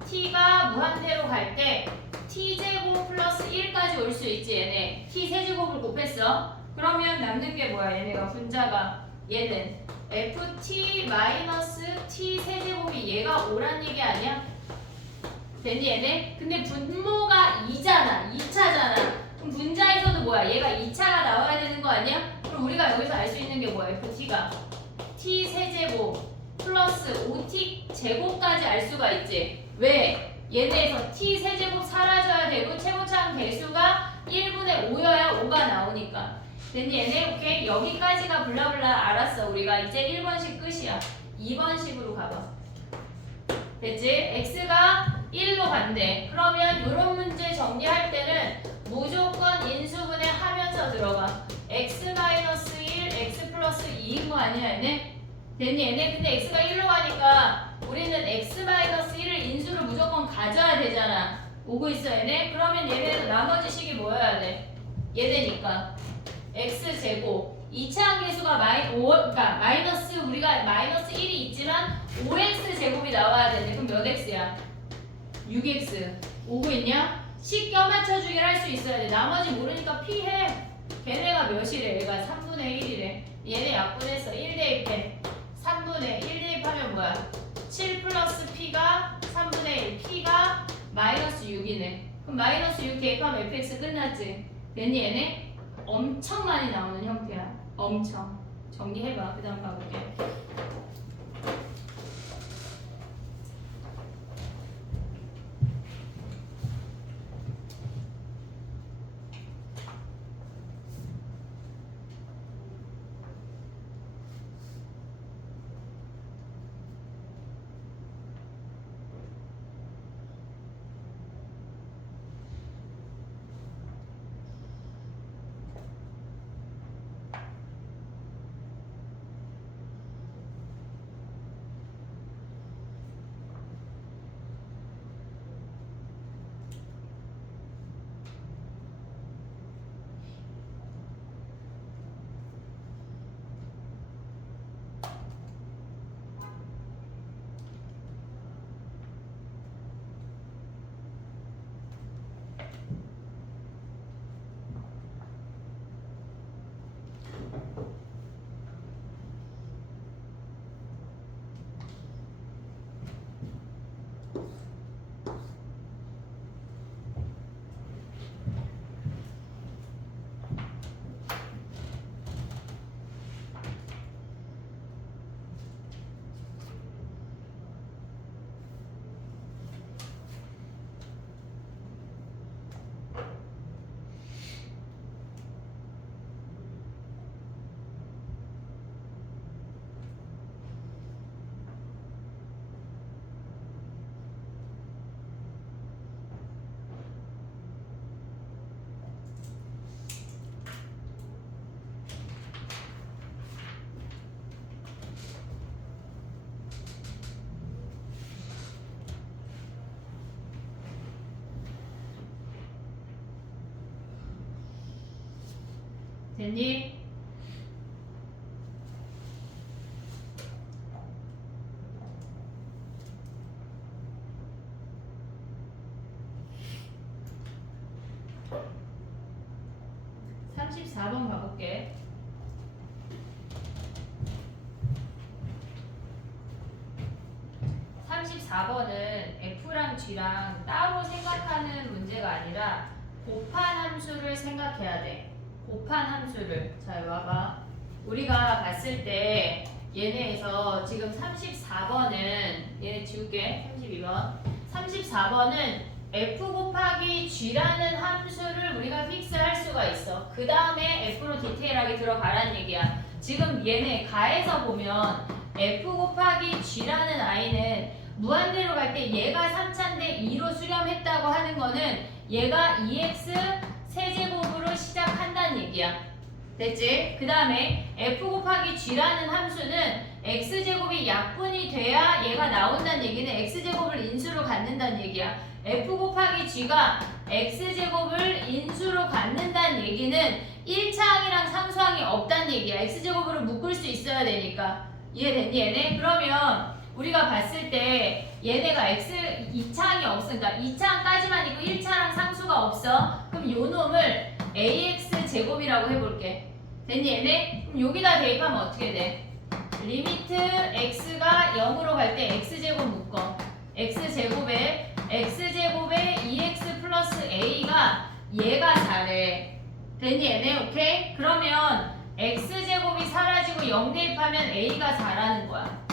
t가 무한대로 갈 때 t제곱 플러스 1까지 올 수 있지 얘네. t 세제곱을 곱했어. 그러면 남는 게 뭐야 얘네가 분자가. 얘는 ft 마이너스 t 세제곱이 얘가 5란 얘기 아니야? 됐니 얘네? 근데 분모가 2잖아. 2차잖아. 그럼 분자에서도 뭐야? 얘가 2차가 나와야 되는 거 아니야? 그럼 우리가 여기서 알 수 있는 게 뭐야? ft가 t 세제곱 플러스 5t 제곱까지 알 수가 있지. 왜? 얘네에서 t 세제곱 사라져야 되고 최고차항 개수가 1분의 5여야 5가 나오니까. 됐니 얘네? 오케이? 여기까지가 블라블라 알았어. 우리가 이제 1번식 끝이야. 2번식으로 가봐. 됐지? x가 1로 간대. 그러면 이런 문제 정리할 때는 무조건 인수분해 하면서 들어가. x-1, x 플러스 2인 거 아니야 얘네? 됐니 얘네? 근데 x가 1로 가니까 우리는 x-1을 인수로 무조건 가져야 되잖아. 오고 있어 얘네? 그러면 얘네는 나머지 식이 뭐여야 돼? 얘네니까 x제곱 2차항 계수가 그러니까 마이너스 우리가 마이너스 1이 있지만 5x제곱이 나와야 되는데 그럼 몇 x야? 6x. 오고 있냐? 식 껴맞춰주기를 할 수 있어야 돼. 나머지 모르니까 피해. 걔네가 몇이래? 얘가 3분의 1이래. 얘네 약분했어. 1 대입해. 3분의 1 대입하면 뭐야? 7 플러스 p가 3분의 1. p가 마이너스 6이네. 그럼 마이너스 6 대입하면 fx 끝났지? 됐니 얘네? 엄청 많이 나오는 형태야. 엄청. 정리해봐. 그 다음 가볼게. 됐니? (34번) 가볼게. (34번은) F랑 G랑 따로 생각하는 문제가 아니라 곱한 함수를 생각해야 돼. 곱한 함수를. 자, 여기 와봐. 우리가 봤을 때 얘네에서 지금 34번은 얘네 지울게. 32번. 34번은 f 곱하기 g라는 함수를 우리가 픽스할 수가 있어. 그 다음에 f로 디테일하게 들어가라는 얘기야. 지금 얘네 가에서 보면 f 곱하기 g라는 i는 무한대로 갈 때 얘가 3차인데 2로 수렴했다고 하는 거는 얘가 2x 세제곱으로 시작한다는 얘기야. 됐지? 그 다음에 f 곱하기 g라는 함수는 x제곱이 약분이 돼야 얘가 나온다는 얘기는 x제곱을 인수로 갖는다는 얘기야. f 곱하기 g가 x제곱을 인수로 갖는다는 얘기는 1차항이랑 상수항이 없다는 얘기야. x제곱으로 묶을 수 있어야 되니까. 이해됐니 얘네? 그러면 우리가 봤을 때 얘네가 x 2차항이 없으니까 2차항까지만 있고 1차항 상수가 없어. 그럼 요 놈을 ax 제곱이라고 해볼게. 됐니 얘네? 그럼 여기다 대입하면 어떻게 돼? 리미트 x가 0으로 갈 때 x제곱 묶어. x제곱에 2x 플러스 a가 얘가 4래. 됐니 얘네? 오케이? 그러면 x제곱이 사라지고 0 대입하면 a가 4라는 거야.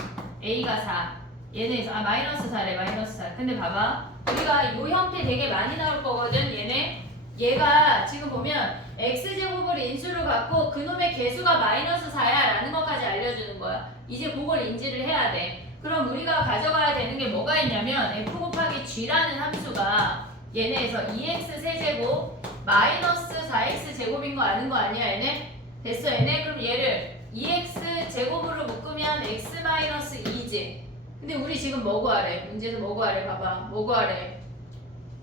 a가 4. 얘네에서 마이너스 4래. 마이너스 4. 근데 봐봐. 우리가 요 형태 되게 많이 나올 거거든. 얘네. 얘가 지금 보면 x제곱을 인수로 갖고 그놈의 개수가 마이너스 4야 라는 것까지 알려주는 거야. 이제 그걸 인지를 해야 돼. 그럼 우리가 가져가야 되는 게 뭐가 있냐면 f 곱하기 g라는 함수가 얘네에서 2x 세제곱 마이너스 4x 제곱인 거 아는 거 아니야 얘네? 됐어 얘네? 그럼 얘를 2x 제곱으로 묶으면 x 마이너스 2지. 근데 우리 지금 뭐 구하래? 문제에서 뭐 구하래? 봐봐. 뭐 구하래?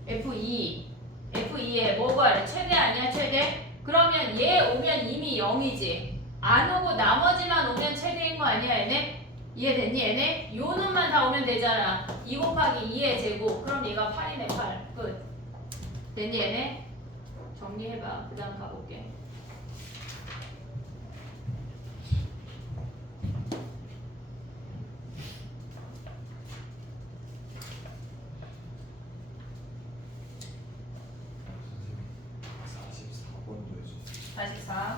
F2에 뭐 구하래? 최대 아니야 최대? 그러면 얘 오면 이미 0이지. 안 오고 나머지만 오면 최대인 거 아니야 얘네? 이해됐니 얘네? 요 놈만 다 오면 되잖아. 2 곱하기 2의 제곱. 그럼 얘가 8이네 8. 끝. 됐니 얘네? 정리해봐. 그 다음 가볼게. 44.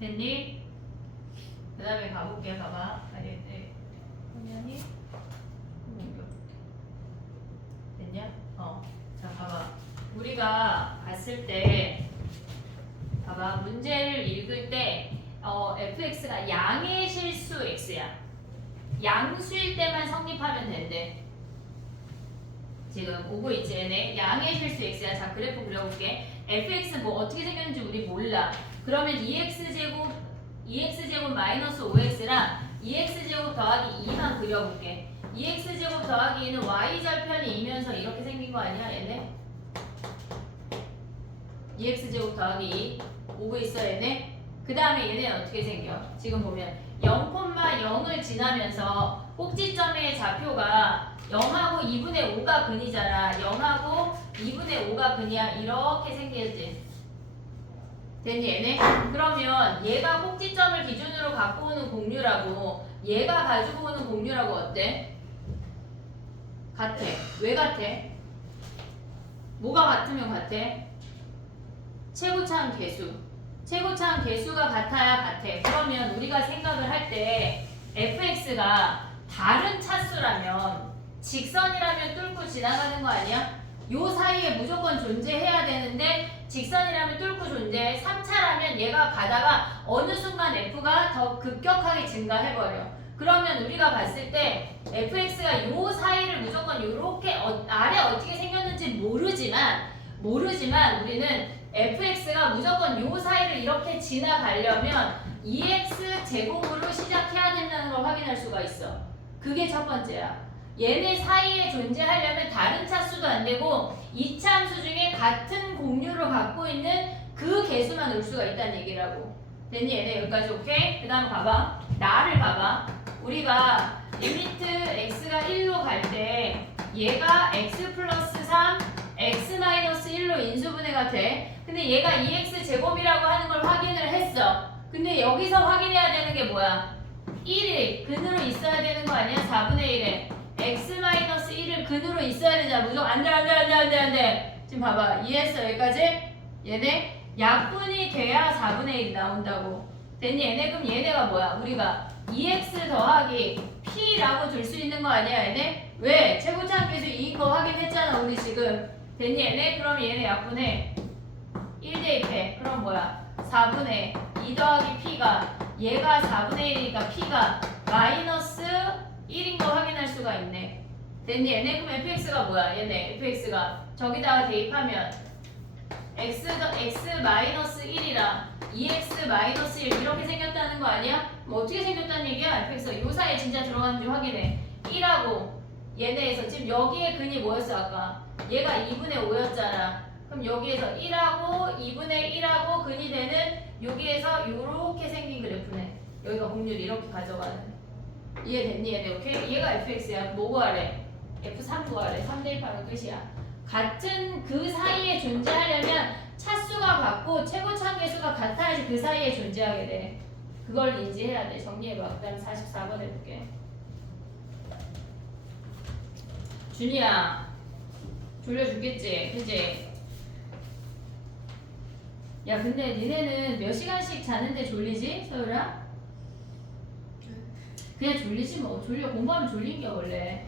됐니? 그 다음에 가볼게. 봐봐. 화면이 됐냐? 자, 봐봐. 우리가 봤을 때 봐봐. 문제를 읽을 때 fx가 양의 실수 x야. 양수일 때만 성립하면 된대. 지금 오고 있지 얘네. 양의 실수 x야. 자, 그래프 그려볼게. fx 뭐 어떻게 생겼는지 우리 몰라. 그러면 2x제곱 마이너스 5x랑 2x제곱 더하기 2만 그려볼게. 2x제곱 더하기 2는 y절편이 이면서 이렇게 생긴 거 아니야 얘네? 2x제곱 더하기 2 오고 있어 얘네? 그 다음에 얘네는 어떻게 생겨? 지금 보면 0,0을 지나면서 꼭지점의 좌표가 0하고 2분의 5가 근이잖아. 0하고 2분의 5가 근이야. 이렇게 생기지. 됐니 얘네? 그러면 얘가 꼭지점을 기준으로 갖고 오는 공류라고 얘가 가지고 오는 공류라고 어때? 같아. 왜 같아? 뭐가 같으면 같아? 최고차항 계수. 최고차항 계수가 같아야 같아. 그러면 우리가 생각을 할 때 fx가 다른 차수라면 직선이라면 뚫고 지나가는 거 아니야? 요 사이에 무조건 존재해야 되는데 직선이라면 뚫고 존재해. 3차라면 얘가 가다가 어느 순간 f가 더 급격하게 증가해버려. 그러면 우리가 봤을 때 fx가 요 사이를 무조건 요렇게 아래 어떻게 생겼는지 모르지만 우리는 fx가 무조건 요 사이를 이렇게 지나가려면 2x 제곱으로 시작해야 된다는 걸 확인할 수가 있어. 그게 첫 번째야. 얘네 사이에 존재하려면 다른 차수도 안 되고 이차 함수 중에 같은 공류를 갖고 있는 그 개수만 올 수가 있다는 얘기라고. 됐니 얘네? 여기까지 오케이? 그 다음 봐봐. 나를 봐봐. 우리가 리미트 x가 1로 갈 때 얘가 x 플러스 3 x 마이너스 1로 인수분해가 돼. 근데 얘가 2x 제곱이라고 하는 걸 확인을 했어. 근데 여기서 확인해야 되는 게 뭐야? 1이 근으로 있어야 되는 거 아니야? 4분의 1에 x-1을 근으로 있어야 되잖아. 무조건 안돼. 지금 봐봐. 이해했어 여기까지? 얘네 약분이 돼야 4분의 1이 나온다고. 됐니 얘네? 그럼 얘네가 뭐야? 우리가 2x 더하기 p라고 둘 수 있는 거 아니야 얘네? 왜? 최고차항 계수 2인 거 확인했잖아 우리 지금. 됐니 얘네? 그럼 얘네 약분해 1 대입해. 그럼 뭐야? 4분의 2 더하기 p가 얘가 4분의 1이니까 p가 마이너스 1인 거 확인할 수가 있네. 됐니 얘네? 그럼 fx가 뭐야? 얘네 fx가 저기다가 대입하면 x 마이너스 1이랑 2x 마이너스 1 이렇게 생겼다는 거 아니야? 뭐 어떻게 생겼다는 얘기야? fx가 요 사이에 진짜 들어가는지 확인해. 1하고 얘네에서 지금 여기에 근이 뭐였어 아까? 얘가 2분의 5였잖아. 그럼 여기에서 1하고 2분의 1하고 근이 되는 여기에서 요렇게 생긴 그래프네. 여기가 공률 이렇게 가져가는. 이해됐니 얘네? 오케이? 얘가 fx야. 뭐 구하래? f3 구하래. 3 대입하면 끝이야. 같은 그 사이에 존재하려면 차수가 같고 최고차항 계수가 같아야지 그 사이에 존재하게 돼. 그걸 인지해야 돼. 정리해봐. 그 다음 44번 해볼게. 준이야 졸려 죽겠지? 그지? 야 근데 니네는 몇 시간씩 자는데 졸리지? 서율아? 그냥 졸리지 뭐. 졸려. 공부하면 졸린 게 원래.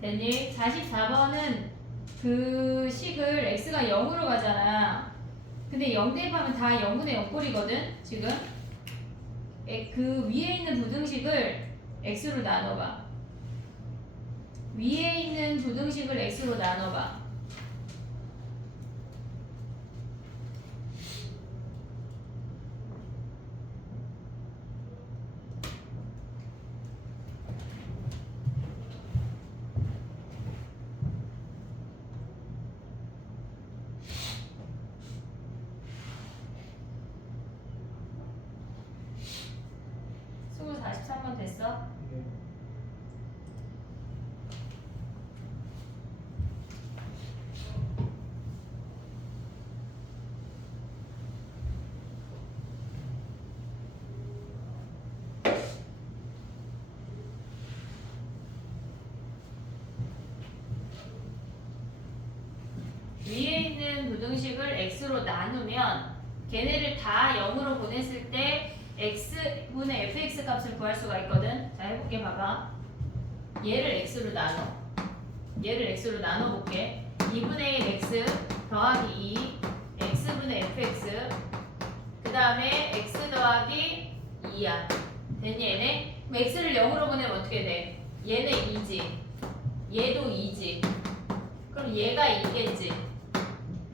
됐니? 44번은 그 식을 x가 0으로 가잖아. 근데 0 대입하면 다 0분의 0꼴이거든 지금. 그 위에 있는 부등식을 x로 나눠봐. 위에 있는 부등식을 x로 나눠봐. 수고 43번 됐어? 위에 있는 부등식을 x로 나누면 걔네를 다 0으로 보냈을 때 x분의 fx 값을 구할 수가 있거든. 자 해볼게. 봐봐. 얘를 x로 나눠. 얘를 x로 나눠볼게. 2분의 1 x 더하기 2 x분의 fx 그 다음에 x 더하기 2야. 됐니 얘네? 그럼 x를 0으로 보내면 어떻게 돼? 얘는 2지. 얘도 2지. 그럼 얘가 2겠지.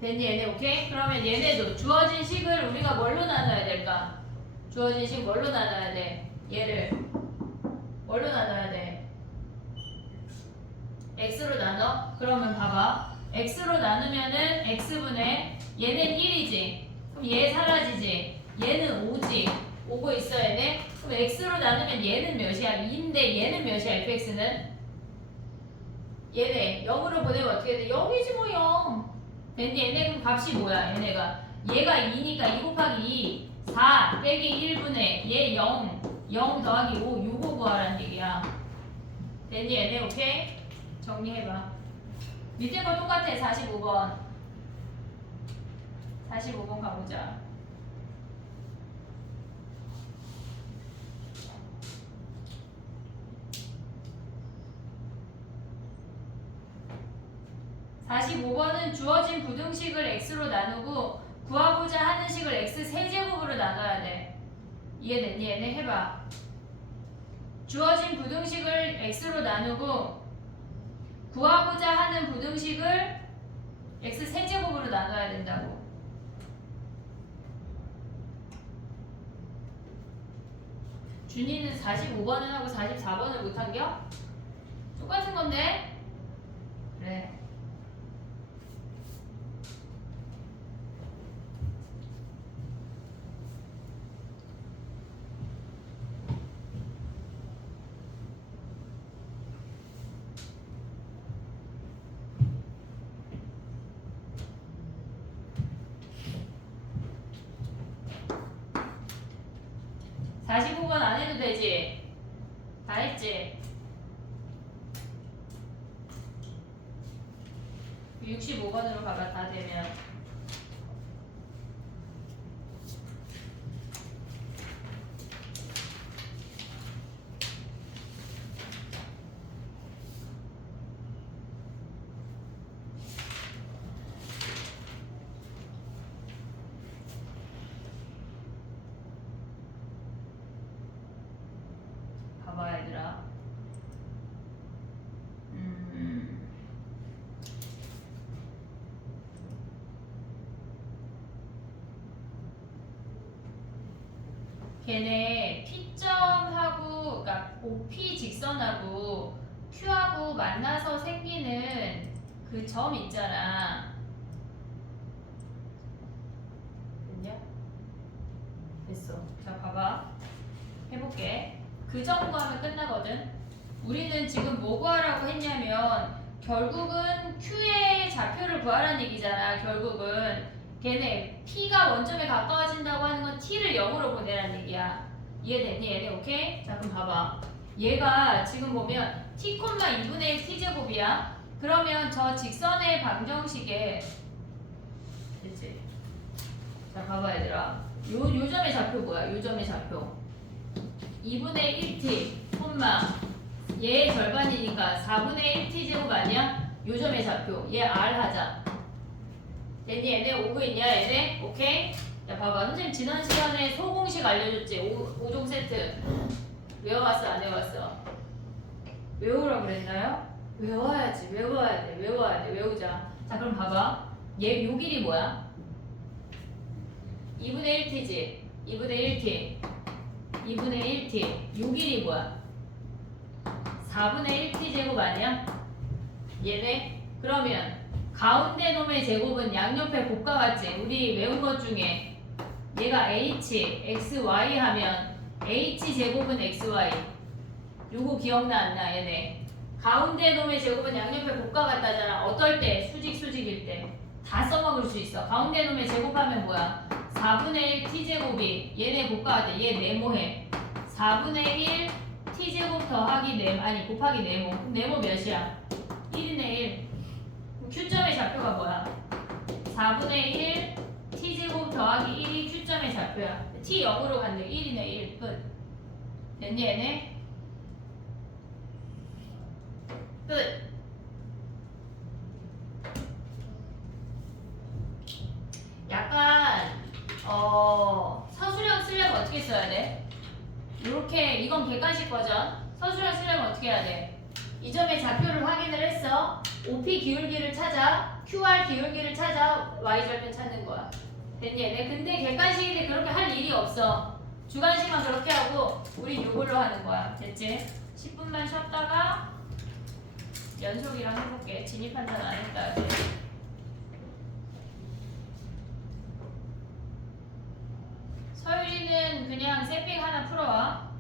됐니 얘네? 오케이? 그러면 얘네도 주어진 식을 우리가 뭘로 나눠야 될까? 주어진 식 뭘로 나눠야 돼? 얘를 뭘로 나눠야 돼? x로 나눠? 그러면 봐봐. x로 나누면은 x분의 얘는 1이지. 그럼 얘 사라지지. 얘는 5지. 오고 있어 얘네. 그럼 x로 나누면 얘는 몇이야? 2인데 얘는 몇이야? fx는? 얘네 0으로 보내면 어떻게 돼? 0이지 뭐 0. 됐니? 얘네 그럼 값이 뭐야? 얘네가 얘가 2니까 2 곱하기 2 4 빼기 1분의 얘 0 0 더하기 5 6고 구하라는 얘기야. 됐니? 얘네 오케이? 정리해봐. 밑에 거 똑같아. 45번 45번 가보자. (45번은) 주어진 부등식을 x로 나누고 구하고자 하는 식을 x 세제곱으로 나눠야 돼. 이해됐니? 얘네 해봐. 주어진 부등식을 x로 나누고 구하고자 하는 부등식을 x 세제곱으로 나눠야 된다고. 준이는 45번은 하고 44번을 못한겨? 똑같은 건데? 그래. (45번) 안 해도 되지? 다 했지? 65번으로 가봐. 다 되면. 봐봐 얘들아. 걔네 P점하고 그러니까 OP 직선하고 Q하고 만나서 생기는 그 점 있잖아. 됐냐? 됐어. 자 봐봐. 해볼게. 그 점 구하면 끝나거든. 우리는 지금 뭐 구하라고 했냐면 결국은 Q의 좌표를 구하라는 얘기잖아. 결국은 걔네 P가 원점에 가까워진다고 하는 건 T를 0으로 보내라는 얘기야. 이해됐니? 얘네 오케이? 자 그럼 봐봐. 얘가 지금 보면 T, 2분의 1 T제곱이야. 그러면 저 직선의 방정식에 됐지? 자 봐봐 얘들아. 요 점의 좌표 뭐야? 요 점의 좌표 2분의 1t, 얘의 절반이니까 4분의 1 t제곱 아니야? 요점의 좌표. 얘 R 하자. 됐니? 얘네 오고 있냐? 얘네? 오케이? 야 봐봐. 선생님 지난 시간에 소공식 알려줬지? 5종 세트. 외워봤어? 안 외워봤어? 외우라고 그랬나요? 외워야지. 외워야 돼. 외워야 돼. 외우자. 자 그럼 봐봐. 얘 요 길이 뭐야? 2분의 1t지. 2분의 1t. 2분의 1t. 요 길이 뭐야? 4분의 1t 제곱 아니야? 얘네? 그러면 가운데 놈의 제곱은 양옆에 곱과 같지? 우리 외운 것 중에 얘가 h, xy 하면 h 제곱은 xy. 요거 기억나 안 나? 얘네. 가운데 놈의 제곱은 양옆에 곱과 같다잖아. 어떨 때? 수직일 때. 다 써먹을 수 있어. 가운데 놈의 제곱하면 뭐야? 4분의 1 t제곱이 얘네 곱과 같아. 얘 네모해. 4분의 1 t제곱 더하기 네모 아니 곱하기 네모. 그럼 네모 몇이야? 1이네 1. Q점의 좌표가 뭐야? 4분의 1 t제곱 더하기 1이 Q점의 좌표야. t 0으로 간대. 1이네 1. 끝. 됐니 얘네? 끝. 약간 서술형 쓰려면 어떻게 써야 돼? 이렇게 이건 객관식 버전. 서술형 쓰려면 어떻게 해야 돼? 이 점의 좌표를 확인을 했어. OP 기울기를 찾아. QR 기울기를 찾아. Y절편 찾는 거야. 됐니 얘네? 근데 객관식인데 그렇게 할 일이 없어. 주관식만 그렇게 하고 우리 이걸로 하는 거야. 됐지? 10분만 쉬었다가 연속이랑 해볼게. 진입 판단 안 했다. 아직. 서유리는 그냥 세핑 하나 풀어와.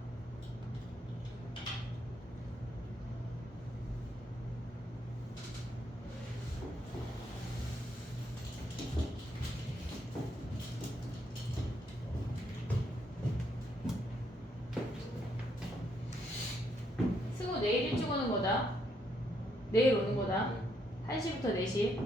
승우 내일 일찍 오는 거다. 내일 오는 거다. 1시부터 4시.